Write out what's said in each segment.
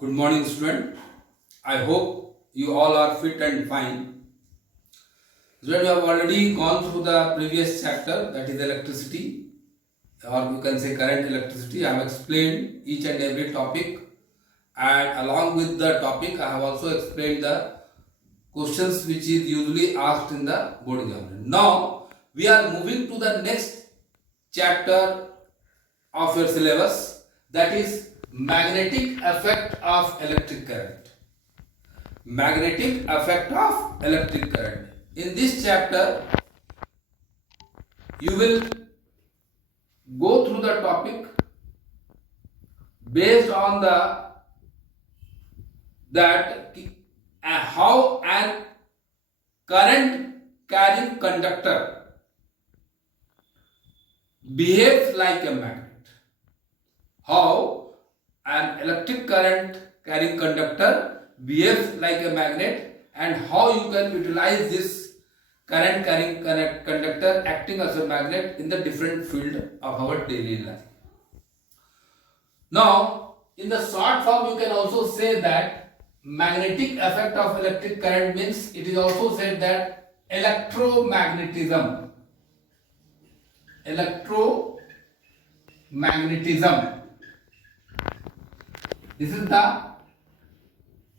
Good morning, student. I hope you all are fit and fine. Student, we have already gone through the previous chapter, that is electricity, or you can say current electricity. I have explained each and every topic, and along with the topic, I have also explained the questions which is usually asked in the board exam. Now, we are moving to the next chapter of your syllabus, that is magnetic effect of electric current. Magnetic effect of electric current. In this chapter, you will go through the topic based on that how an current carrying conductor behaves like a magnet. How an electric current carrying conductor behaves like a magnet, and how you can utilize this current carrying conductor acting as a magnet in the different field of our daily life. Now, in the short form, you can also say that magnetic effect of electric current means it is also said that electromagnetism. Electromagnetism. This is the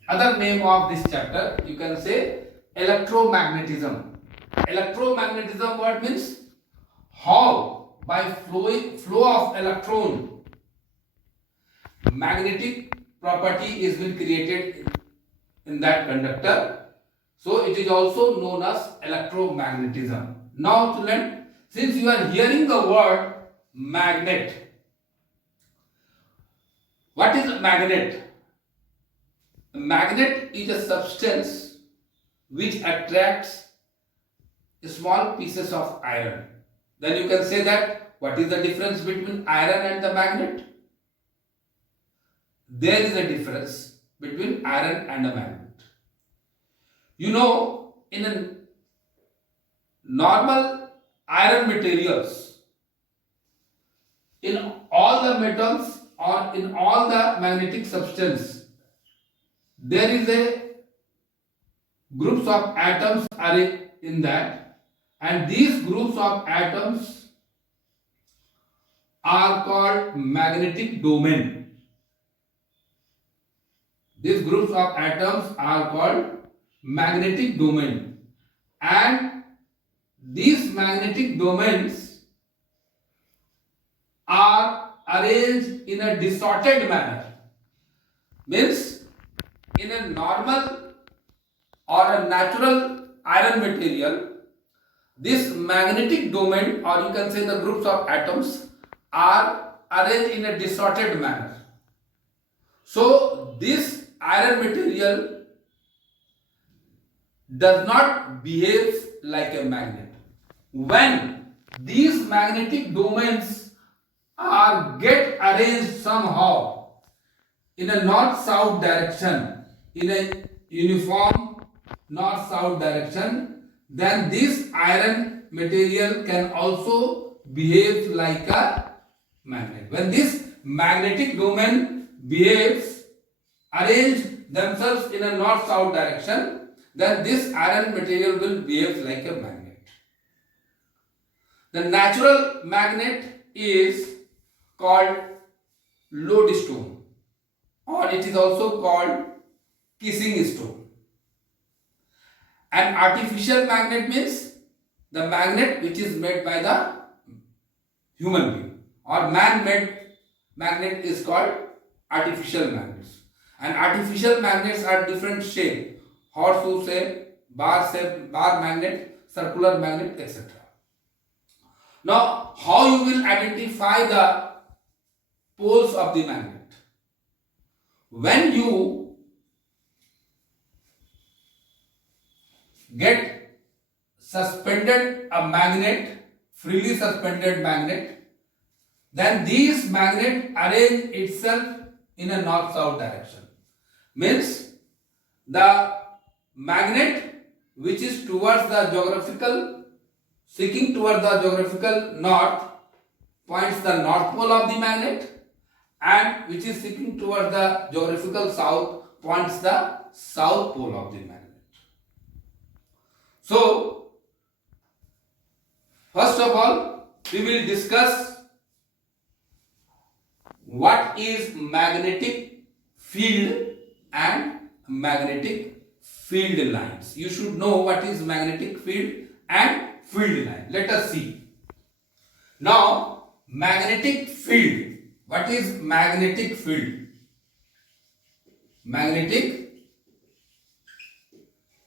other name of this chapter. You can say electromagnetism. Electromagnetism what means? How by flow of electron magnetic property is been created in that conductor. So it is also known as electromagnetism. Now student, since you are hearing the word magnet, what is a magnet? A magnet is a substance which attracts small pieces of iron. Then you can say that what is the difference between iron and the magnet? There is a difference between iron and a magnet. You know, in a normal iron materials, in all the metals or in all the magnetic substance, there is a groups of atoms are in that, and these groups of atoms are called magnetic domain. These groups of atoms are called magnetic domain, and these magnetic domains are arranged in a distorted manner. Means in a normal or a natural iron material, this magnetic domain, or you can say the groups of atoms, are arranged in a distorted manner. So this iron material does not behave like a magnet. When these magnetic domains are get arranged somehow in a north-south direction, in a uniform north-south direction, then this iron material can also behave like a magnet. When this magnetic domain behaves, arrange themselves in a north-south direction, then this iron material will behave like a magnet. The natural magnet is called lodestone, or it is also called kissing stone. An artificial magnet means the magnet which is made by the human being, or man-made magnet is called artificial magnets. And artificial magnets are different shape: horseshoe shape, bar magnet, circular magnet, etc. Now, how you will identify the poles of the magnet? When you get suspended a magnet, freely suspended magnet, then this magnet arrange itself in a north-south direction. Means the magnet which is towards the geographical, seeking towards the geographical north, points the north pole of the magnet, and which is sitting towards the geographical south points the south pole of the magnet. So, first of all, we will discuss what is magnetic field and magnetic field lines. You should know what is magnetic field and field line. Let us see. Now, magnetic field. What is magnetic field? Magnetic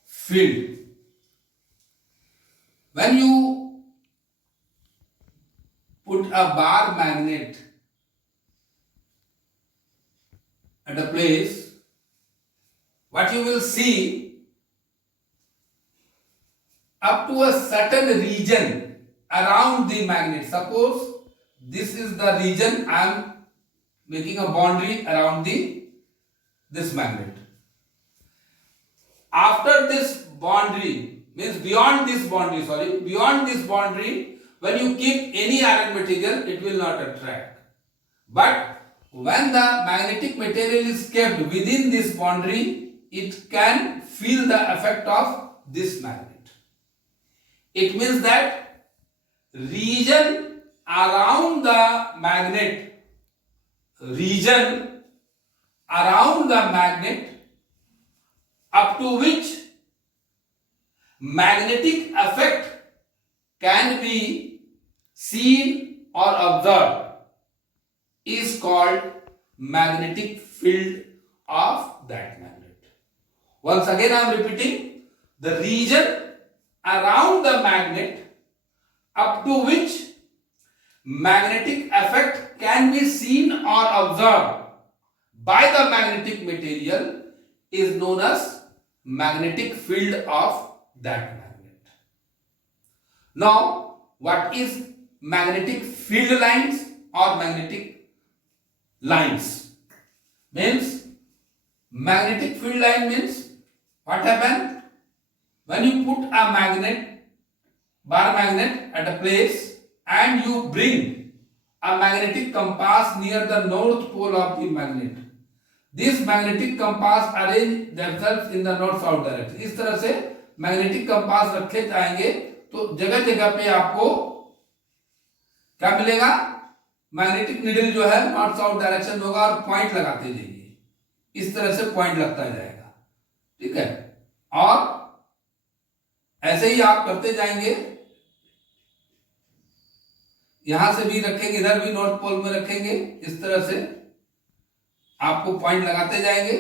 field. When you put a bar magnet at a place, what you will see, up to a certain region around the magnet. Suppose this is the region I am making a boundary around this magnet. After this boundary, means beyond this boundary, when you keep any iron material, it will not attract. But when the magnetic material is kept within this boundary, it can feel the effect of this magnet. It means that region around the magnet, up to which magnetic effect can be seen or observed is called magnetic field of that magnet. Once again I am repeating, the region around the magnet up to which magnetic effect can be seen or observed by the magnetic material is known as magnetic field of that magnet. Now, what is magnetic field lines or magnetic lines? Means magnetic field line means what happens when you put a bar magnet at a place and you bring a magnetic compass near the north pole of the magnet. This magnetic compass arrange themselves in the north south direction. इस तरह से magnetic compass रखे जाएंगे तो जगह जगह पे आपको क्या मिलेगा? मैग्नेटिक नीडल जो है नॉर्थ साउथ डायरेक्शन में होगा और पॉइंट लगाते जाइए. इस तरह से पॉइंट लगता जाएगा. ठीक है. और ऐसे ही आप करते जाएंगे. यहां से भी रखेंगे, इधर भी नॉर्थ पोल में रखेंगे. इस तरह से आपको पॉइंट लगाते जाएंगे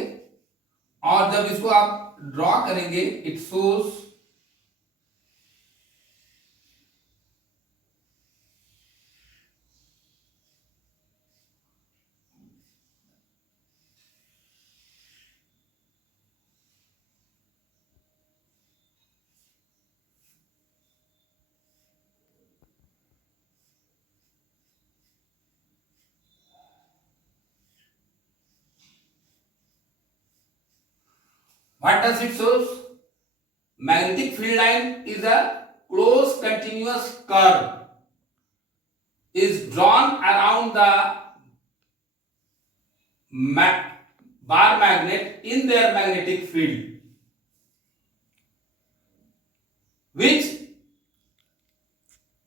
और जब इसको आप ड्रॉ करेंगे, it shows what does it shows? Magnetic field line is a close continuous curve is drawn around the bar magnet in their magnetic field, which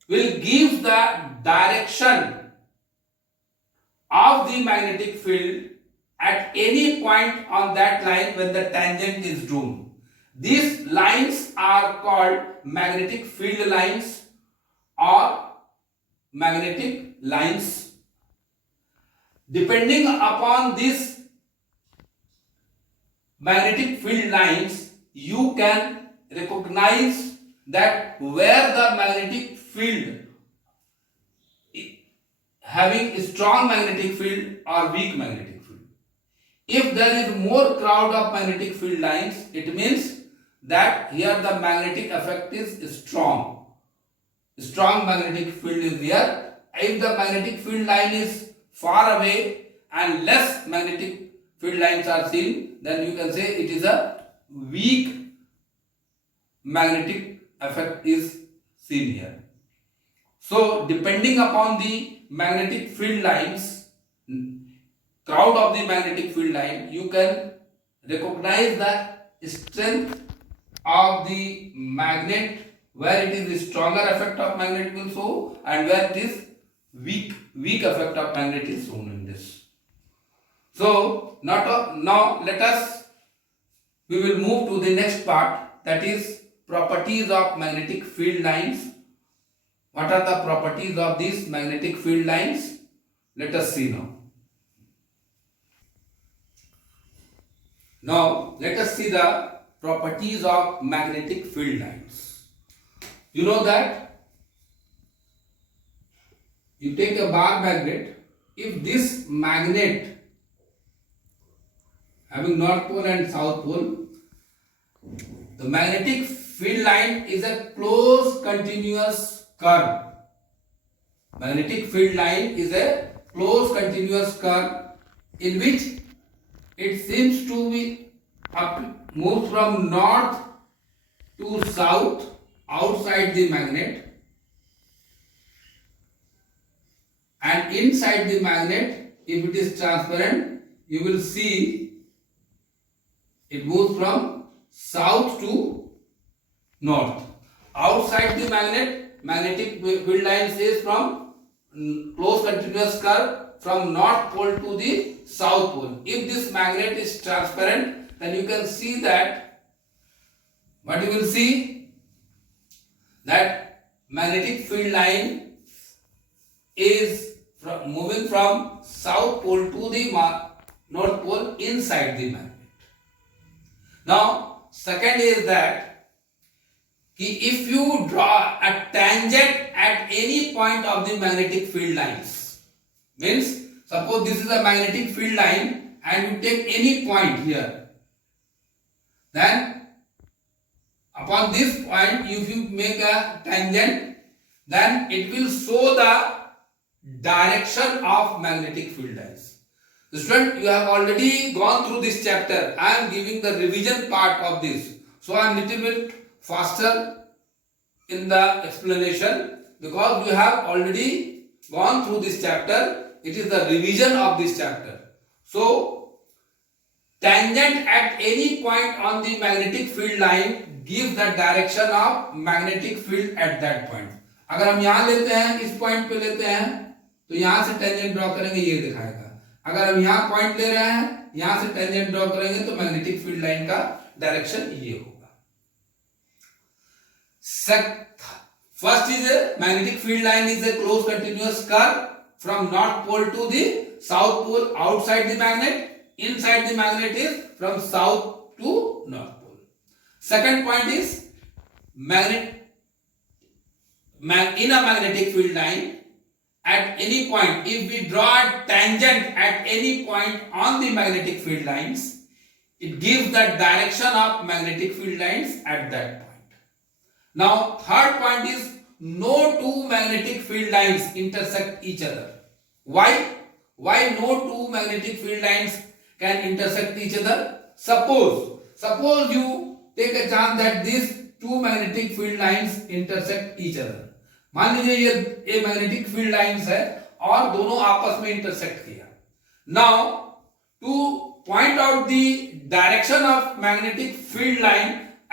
will give the direction of the magnetic field at any point on that line when the tangent is drawn. These lines are called magnetic field lines or magnetic lines. Depending upon these magnetic field lines, you can recognize that where the magnetic field having a strong magnetic field or weak magnetic field. If there is more crowd of magnetic field lines, it means that here the magnetic effect is strong. Strong magnetic field is here. If the magnetic field line is far away and less magnetic field lines are seen, then you can say it is a weak magnetic effect is seen here. So depending upon the magnetic field lines, crowd of the magnetic field line, you can recognize the strength of the magnet, where it is the stronger effect of magnet will show and where it is weak effect of magnet is shown in this. So now we will move to the next part, that is properties of magnetic field lines. What are the properties of these magnetic field lines? Let us see now. Now let us see the properties of magnetic field lines. You know that you take a bar magnet, if this magnet having north pole and south pole, the magnetic field line is a close continuous curve. Magnetic field line is a close continuous curve in which it seems to be moves from north to south outside the magnet, and inside the magnet, if it is transparent, you will see it moves from south to north. Outside the magnet, magnetic field line is from close continuous curve from north pole to the south pole. If this magnet is transparent, then you can see that, what you will see, that magnetic field line is moving from south pole to the north pole inside the magnet. Now second is that if you draw a tangent at any point of the magnetic field lines, means suppose this is a magnetic field line and you take any point here, then upon this point if you make a tangent, then it will show the direction of magnetic field lines. Student, you have already gone through this chapter. I am giving the revision part of this, so I am little bit faster in the explanation because you have already gone through this chapter. It is the revision of this chapter. So tangent at any point on the magnetic field line gives the direction of magnetic field at that point. अगर हम यहाँ लेते हैं, इस point पे लेते हैं, तो यहाँ से टेंजेंट ड्रॉ करेंगे, ये दिखाएगा. अगर हम यहाँ पॉइंट ले रहे हैं, यहाँ से टेंजेंट ड्रॉ करेंगे, तो मैग्नेटिक फील्ड लाइन का डायरेक्शन ये होगा. First is magnetic field line is a close continuous curve from north pole to the south pole outside the magnet. Inside the magnet is from south to north pole. Second point is in a magnetic field line, at any point, if we draw a tangent at any point on the magnetic field lines, it gives the direction of magnetic field lines at that point. Now third point is no two magnetic field lines intersect each other. Why no two magnetic field lines can intersect each other? Suppose you take a chance that these two magnetic field lines intersect each other. मान लीजिए ये magnetic field lines है और दोनों आपस में intersect किया. Now two point out the direction of magnetic field line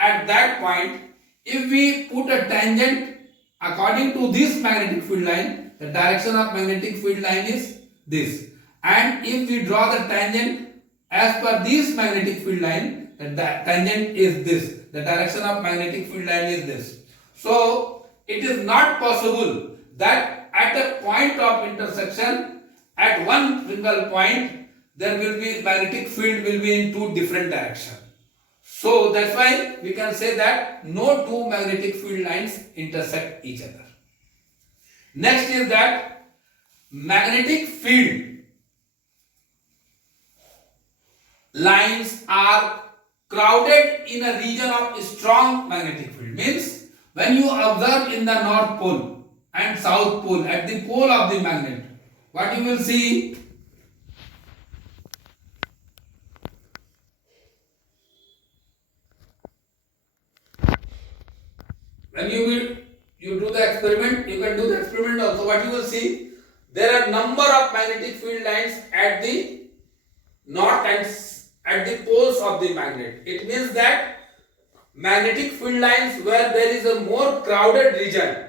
at that point, if we put a tangent according to this magnetic field line, the direction of magnetic field line is this, and if we draw the tangent as per this magnetic field line, the tangent is this, the direction of magnetic field line is this. So it is not possible that at a point of intersection, at one single point, there will be magnetic field will be in two different directions. So that's why we can say that no two magnetic field lines intersect each other. Next is that magnetic field lines are crowded in a region of strong magnetic field. Means when you observe in the north pole and south pole, at the pole of the magnet, what you will see, when you do the experiment, you can do the experiment also. What you will see, there are number of magnetic field lines at the north and at the poles of the magnet. It means that magnetic field lines where there is a more crowded region,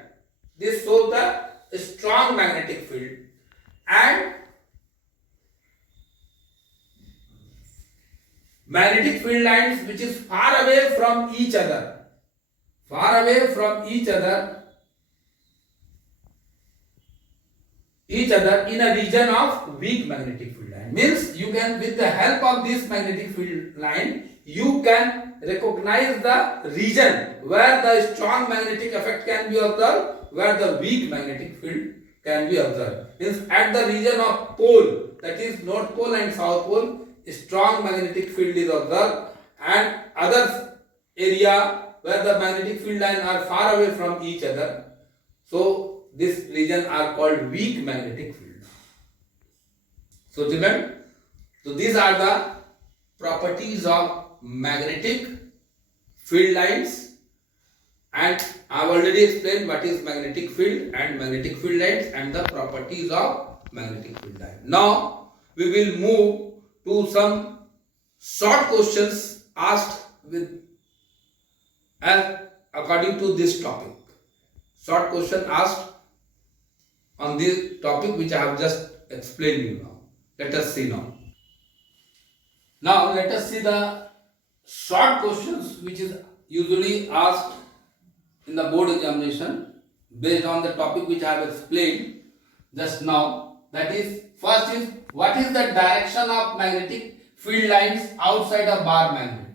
this shows the strong magnetic field, and magnetic field lines which is far away from each other, far away from each other in a region of weak magnetic field line. Means you can, with the help of this magnetic field line, you can recognize the region where the strong magnetic effect can be observed, where the weak magnetic field can be observed. Means at the region of pole, that is north pole and south pole, strong magnetic field is observed, and other area where the magnetic field lines are far away from each other, so this region are called weak magnetic field. So children, so these are the properties of magnetic field lines, and I have already explained what is magnetic field and magnetic field lines and the properties of magnetic field line. Now we will move to some short questions asked with and according to this topic. Short question asked on this topic which I have just explained you now. Let us see now. Now let us see the short questions which is usually asked in the board examination based on the topic which I have explained just now. That is, first is, what is the direction of magnetic field lines outside a bar magnet?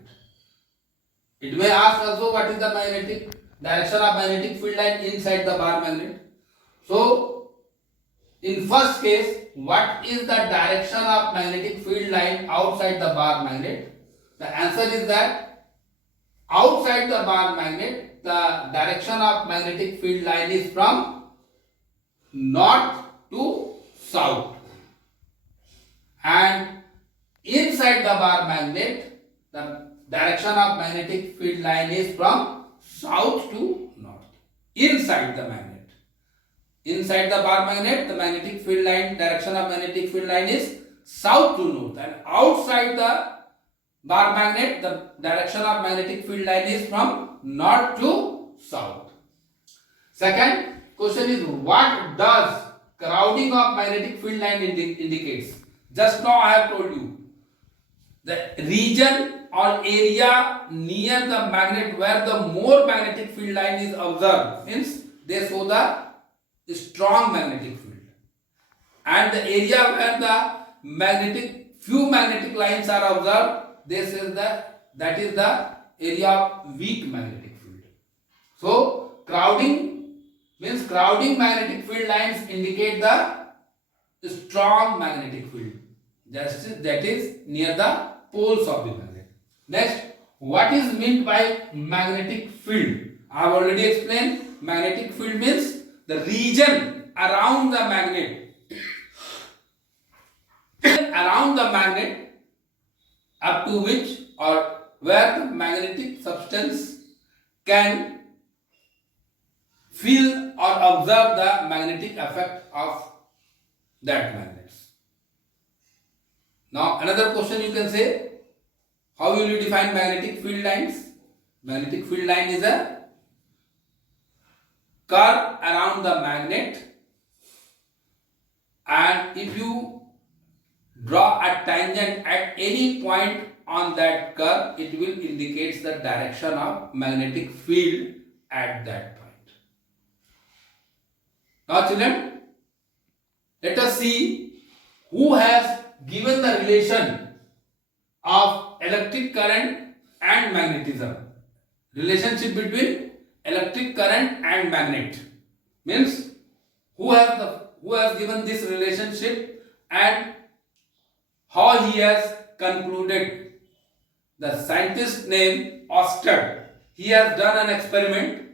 It may ask also what is the magnetic direction of magnetic field line inside the bar magnet. So in first case, what is the direction of magnetic field line outside the bar magnet? The answer is that outside the bar magnet, the direction of magnetic field line is from north to south, and inside the bar magnet, the direction of magnetic field line is from south to north. Inside the magnet. Inside the bar magnet, the magnetic field line, direction of magnetic field line is south to north, and outside the bar magnet, the direction of magnetic field line is from north to south. Second question is, what does crowding of magnetic field line indicates? Just now I have told you, the region or area near the magnet where the more magnetic field line is observed, means they show the strong magnetic field, and the area where the few magnetic lines are observed, this is that is the area of weak magnetic field. So crowding means crowding magnetic field lines indicate the strong magnetic field, that is near the poles of the magnet. Next, what is meant by magnetic field? I have already explained. Magnetic field means the region around the magnet, up to which or where the magnetic substance can feel or observe the magnetic effect of that magnet. Now another question you can say, how will you define magnetic field lines? Magnetic field line is a curve around the magnet, and if you draw a tangent at any point on that curve, it will indicate the direction of magnetic field at that point. Now children, let us see who has given the relation of electric current and magnetism. Relationship between electric current and magnet, means who has given this relationship and how he has concluded. The scientist named Oersted, he has done an experiment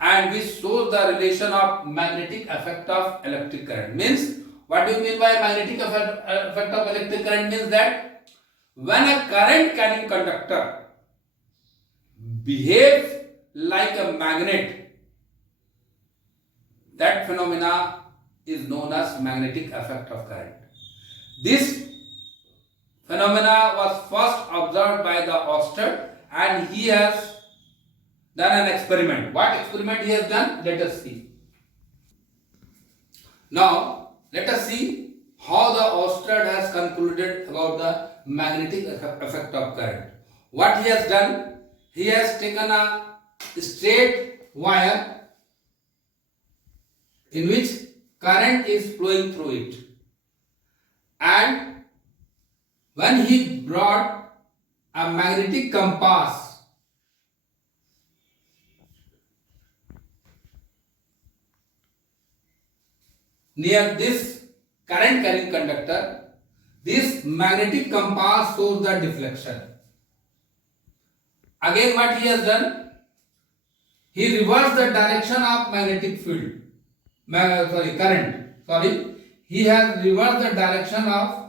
and which shows the relation of magnetic effect of electric current. Means, what do you mean by magnetic effect of electric current? Means that when a current carrying conductor behaves like a magnet, that phenomena is known as magnetic effect of current. This phenomena was first observed by the Oersted, and he has done an experiment. What experiment he has done? Let us see. Now, let us see how the Oersted has concluded about the magnetic effect of current. What he has done? He has taken a straight wire in which current is flowing through it, and when he brought a magnetic compass near this current carrying conductor, this magnetic compass shows the deflection. Again, what he has done? He reversed the direction of magnetic field. Current. He has reversed the direction of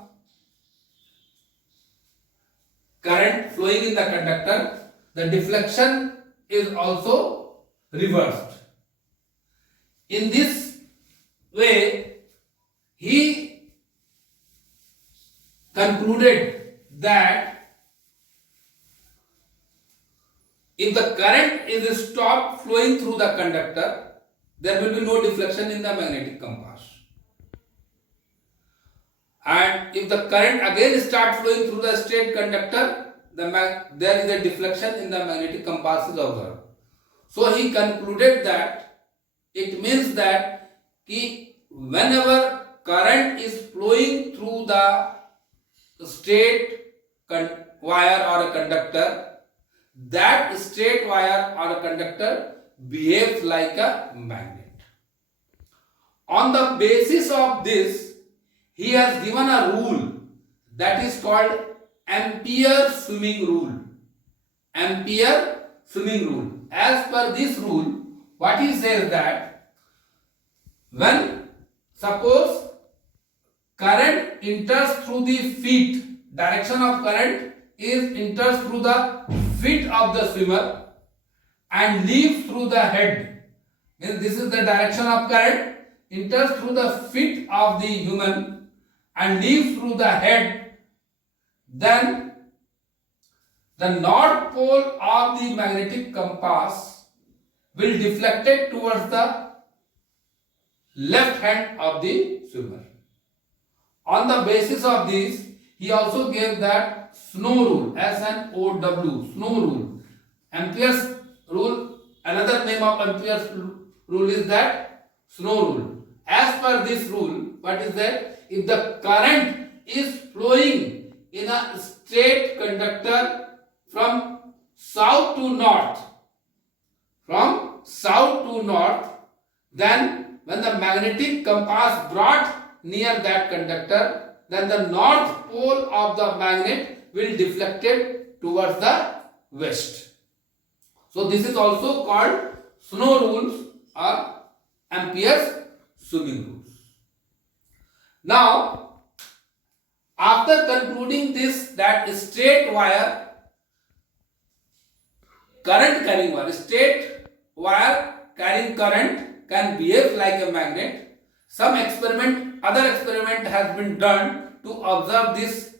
current flowing in the conductor. The deflection is also reversed. In this way, he concluded that if the current is stopped flowing through the conductor, there will be no deflection in the magnetic compass. And if the current again starts flowing through the straight conductor, there is a deflection in the magnetic compass is observed. So he concluded that it means that whenever current is flowing through the straight wire or a conductor, that straight wire or a conductor behaves like a magnet. On the basis of this, he has given a rule that is called Ampere swimming rule. Ampere swimming rule. As per this rule, what he says that when suppose current enters through the feet, direction of current is enters through the feet of the swimmer and leaves through the head. Means this is the direction of current, enters through the feet of the human and leaves through the head, then the north pole of the magnetic compass will deflect it towards the left hand of the swimmer. On the basis of this, he also gave that Snow rule, S-N-O-W, Snow rule. Ampere's rule, another name of Ampere's rule is that Snow rule. As per this rule, what is that? If the current is flowing in a straight conductor from south to north, then when the magnetic compass brought near that conductor, then the north pole of the magnet will deflect it towards the west. So this is also called Snow rules or Ampere's swimming rules. Now, after concluding this, that straight wire, current carrying wire, straight wire carrying current can behave like a magnet. Other experiment has been done to observe this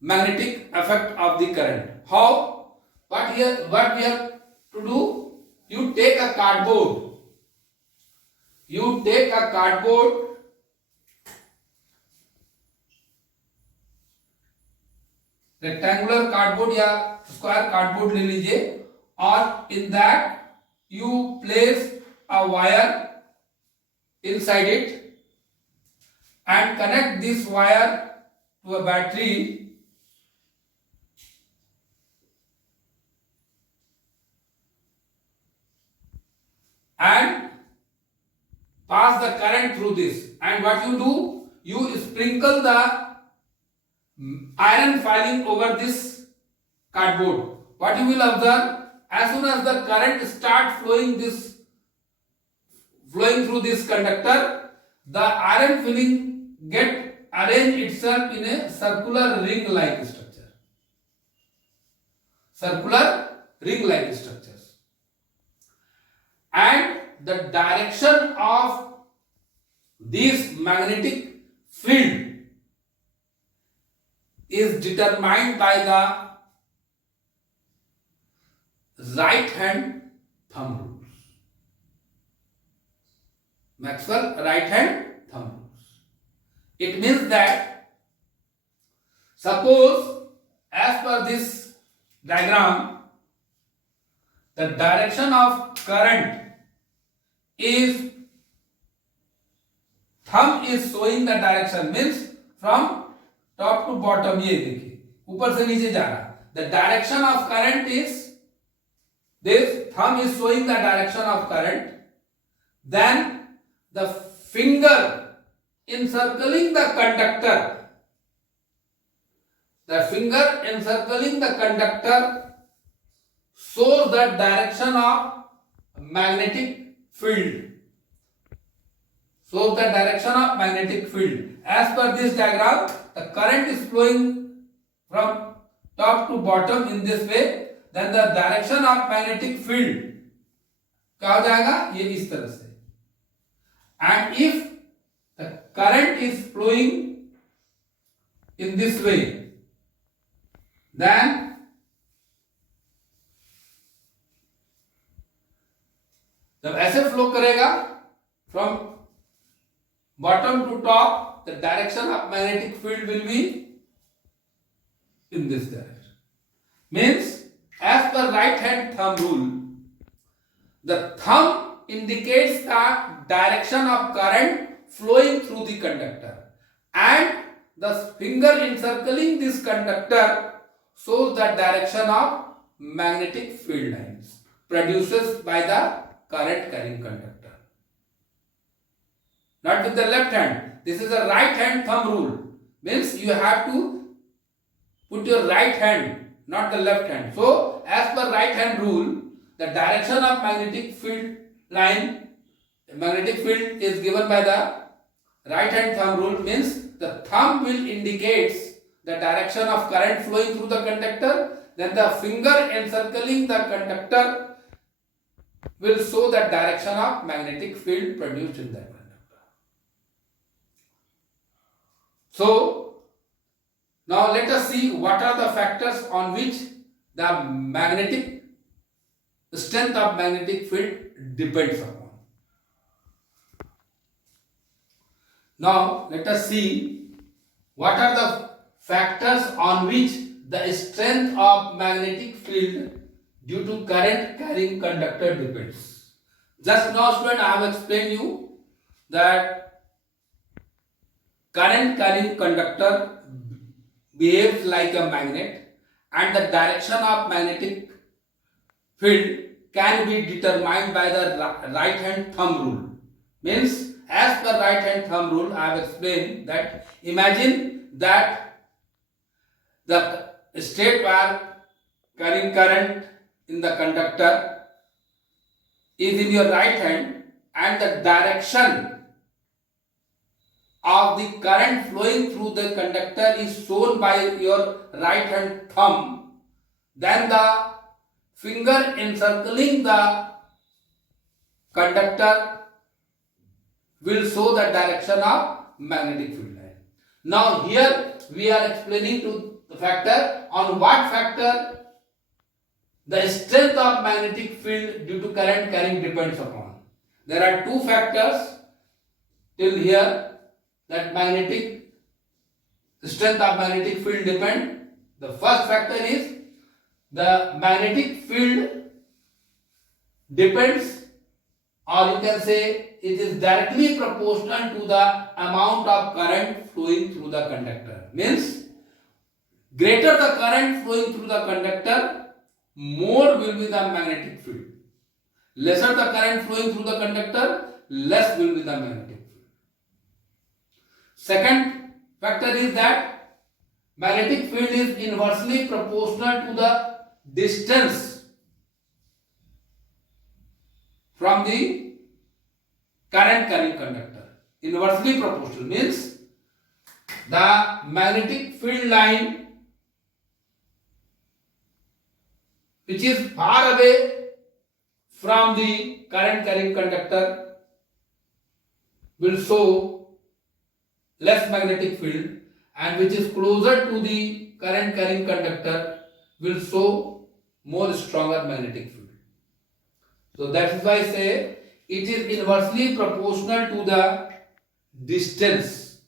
magnetic effect of the current. How? What we have to do? You take a cardboard. Rectangular cardboard या square cardboard ले लीजिए और in that you place a wire inside it and connect this wire to a battery and pass the current through this. And what you do, you sprinkle the iron filing over this cardboard. What you will observe, as soon as the current starts flowing through this conductor, the iron filling get arranged itself in a circular ring-like structure. And the direction of this magnetic field is determined by the right hand thumb rules. Maxwell right hand thumb rules. It means that suppose as per this diagram the direction of current is thumb is showing the direction means from top to bottom. ये देखिए ऊपर से नीचे जा रहा. The direction of current is this thumb is showing the direction of current. Then the finger encircling the conductor. The finger encircling the conductor shows the direction of magnetic field. Shows the direction of magnetic field. As per this diagram, the current is flowing from top to bottom in this way. Then the direction of magnetic field क्या हो जाएगा? ये इस तरह से. And if the current is flowing in this way, then जब ऐसे flow करेगा from bottom to top, the direction of magnetic field will be in this direction. Means as per right hand thumb rule, the thumb indicates the direction of current flowing through the conductor and the finger encircling this conductor shows the direction of magnetic field lines produced by the current carrying conductor. Not with the left hand. This is a right hand thumb rule. Means you have to put your right hand, not the left hand. So, as per right hand rule, the direction of magnetic field line, magnetic field is given by the right hand thumb rule. Means the thumb will indicates the direction of current flowing through the conductor. Then the finger encircling the conductor will show the direction of magnetic field produced in that conductor. So, now let us see what are the factors on which the magnetic strength of magnetic field depends upon. Now let us see what are the factors on which the strength of magnetic field due to current carrying conductor depends. Just now student I have explained you that current carrying conductor behaves like a magnet and the direction of magnetic field can be determined by the right hand thumb rule. Means as per right hand thumb rule I have explained that imagine that the straight wire carrying current in the conductor is in your right hand and the direction of the current flowing through the conductor is shown by your right hand thumb, then the finger encircling the conductor will show the direction of magnetic field line. Now here we are explaining to the factor on what factor the strength of magnetic field due to current carrying depends upon. There are two factors till here that magnetic strength of magnetic field depend. The first factor is the magnetic field depends, or you can say it is directly proportional to the amount of current flowing through the conductor. Means greater the current flowing through the conductor, more will be the magnetic field. Lesser the current flowing through the conductor, less will be the magnetic field. Second factor is that magnetic field is inversely proportional to the distance from the current carrying conductor. Inversely proportional means the magnetic field line which is far away from the current carrying conductor will show less magnetic field and which is closer to the current carrying conductor will show more stronger magnetic field. So that is why I say it is inversely proportional to the distance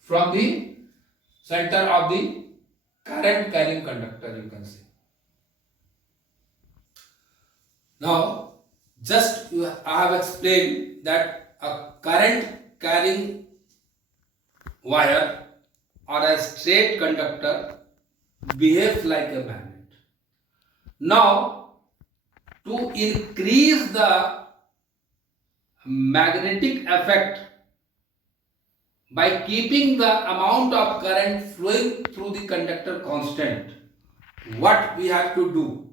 from the center of the current carrying conductor, you can say. Now, just I have explained that a current carrying wire or a straight conductor behaves like a magnet. Now, to increase the magnetic effect by keeping the amount of current flowing through the conductor constant, what we have to do?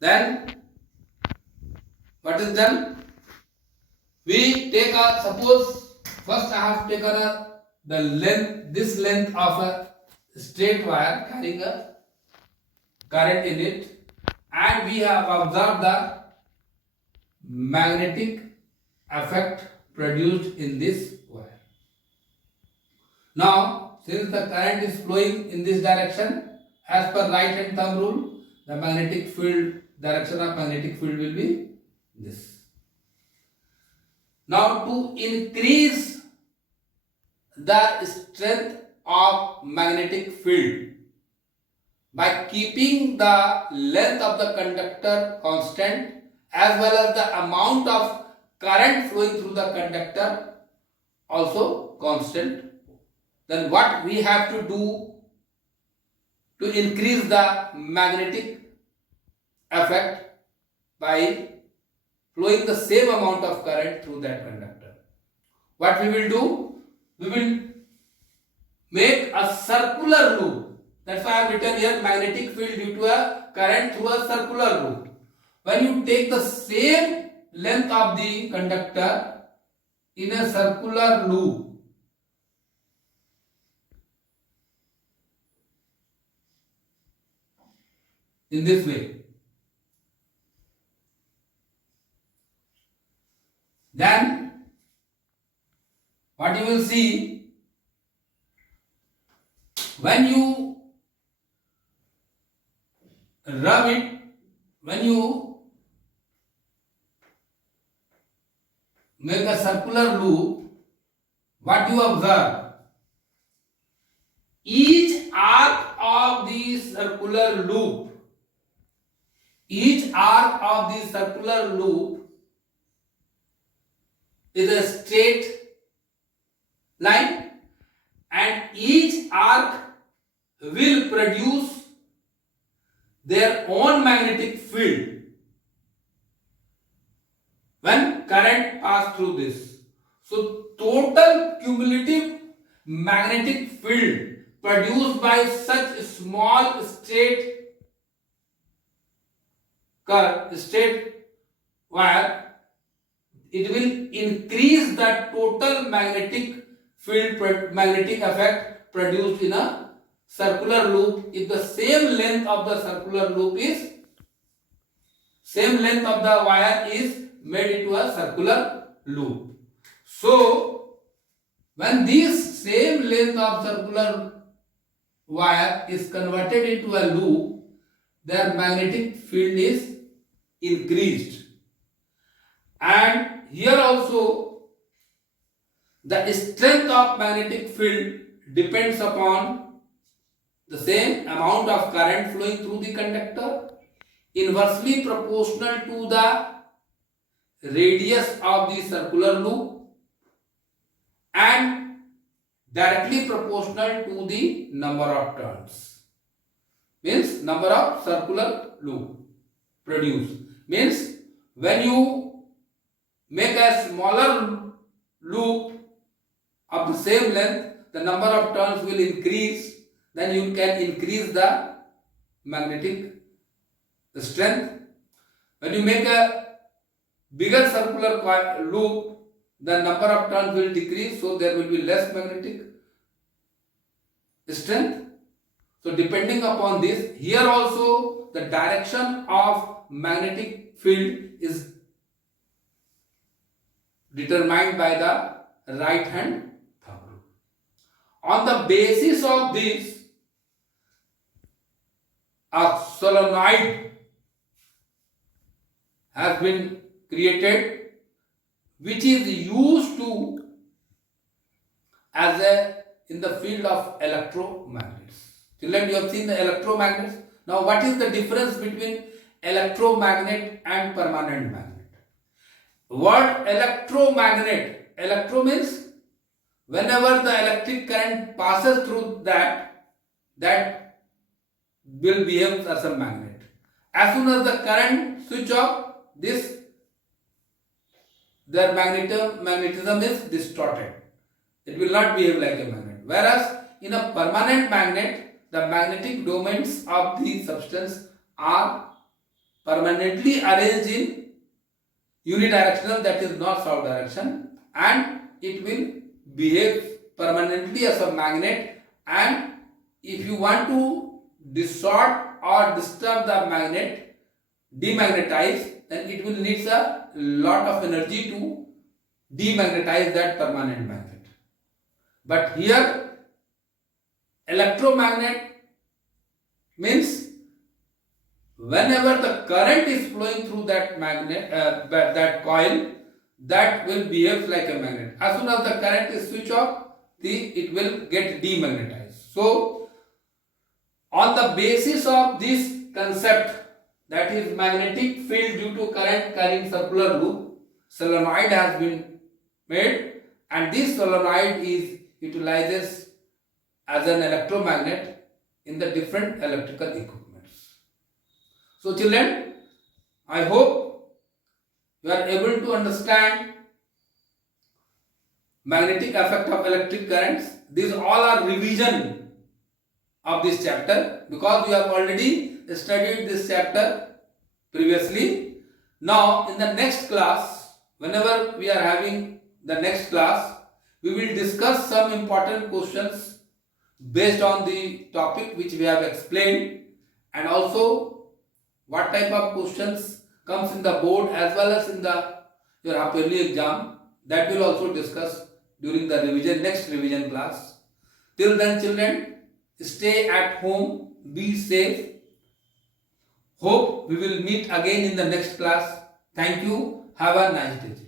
Then, what is done? We take a, suppose first I have taken this length of a straight wire carrying a current in it, and we have observed the magnetic effect produced in this wire. Now, since the current is flowing in this direction, as per right hand thumb rule, the magnetic field, direction of magnetic field will be this. Now, to increase the strength of magnetic field by keeping the length of the conductor constant as well as the amount of current flowing through the conductor also constant, then what we have to do to increase the magnetic effect by flowing the same amount of current through that conductor? What we will do? We will make a circular loop. That's why I have written here magnetic field due to a current through a circular loop. When you take the same length of the conductor in a circular loop, in this way, then what you will see, when you rub it, when you make a circular loop, what you observe? Each arc of the circular loop, is a straight line, and each arc will produce their own magnetic field when current pass through this. So total cumulative magnetic field produced by such small straight wire, it will increase the total magnetic field, magnetic effect produced in a circular loop if the same length of the circular loop is, same length of the wire is made into a circular loop. So, when this same length of circular wire is converted into a loop, their magnetic field is increased. And here also, the strength of magnetic field depends upon the same amount of current flowing through the conductor, inversely proportional to the radius of the circular loop, and directly proportional to the number of turns. Means number of circular loop produced. Means when you make a smaller loop of the same length, the number of turns will increase, then you can increase the magnetic strength. When you make a bigger circular loop, the number of turns will decrease, so there will be less magnetic strength. So depending upon this, here also the direction of magnetic field is determined by the right hand thumb rule. On the basis of this, a solenoid has been created which is used to as a in the field of electromagnets. Children, you have seen the electromagnets. Now what is the difference between electromagnet and permanent magnet? Word electromagnet, electro means whenever the electric current passes through that will behave as a magnet. As soon as the current switch off, their magnetism is distorted. It will not behave like a magnet. Whereas in a permanent magnet, the magnetic domains of the substance are permanently arranged in unidirectional, that is north south direction, and it will behave permanently as a magnet. And if you want to distort or disturb the magnet, demagnetize, then it will need a lot of energy to demagnetize that permanent magnet. But here electromagnet means whenever the current is flowing through that magnet, that coil, that will behave like a magnet. As soon as the current is switched off, it will get demagnetized. So on the basis of this concept, that is magnetic field due to current carrying circular loop, solenoid has been made, and this solenoid utilizes as an electromagnet in the different electrical equipments. So children, I hope you are able to understand magnetic effect of electric currents. These all are revision of this chapter because we have already studied this chapter previously. Now in the next class, whenever we are having the next class, we will discuss some important questions based on the topic which we have explained, and also what type of questions comes in the board as well as in your half yearly exam. That will also discuss during the next revision class. Till then children, stay at home, be safe. Hope we will meet again in the next class. Thank you. Have a nice day.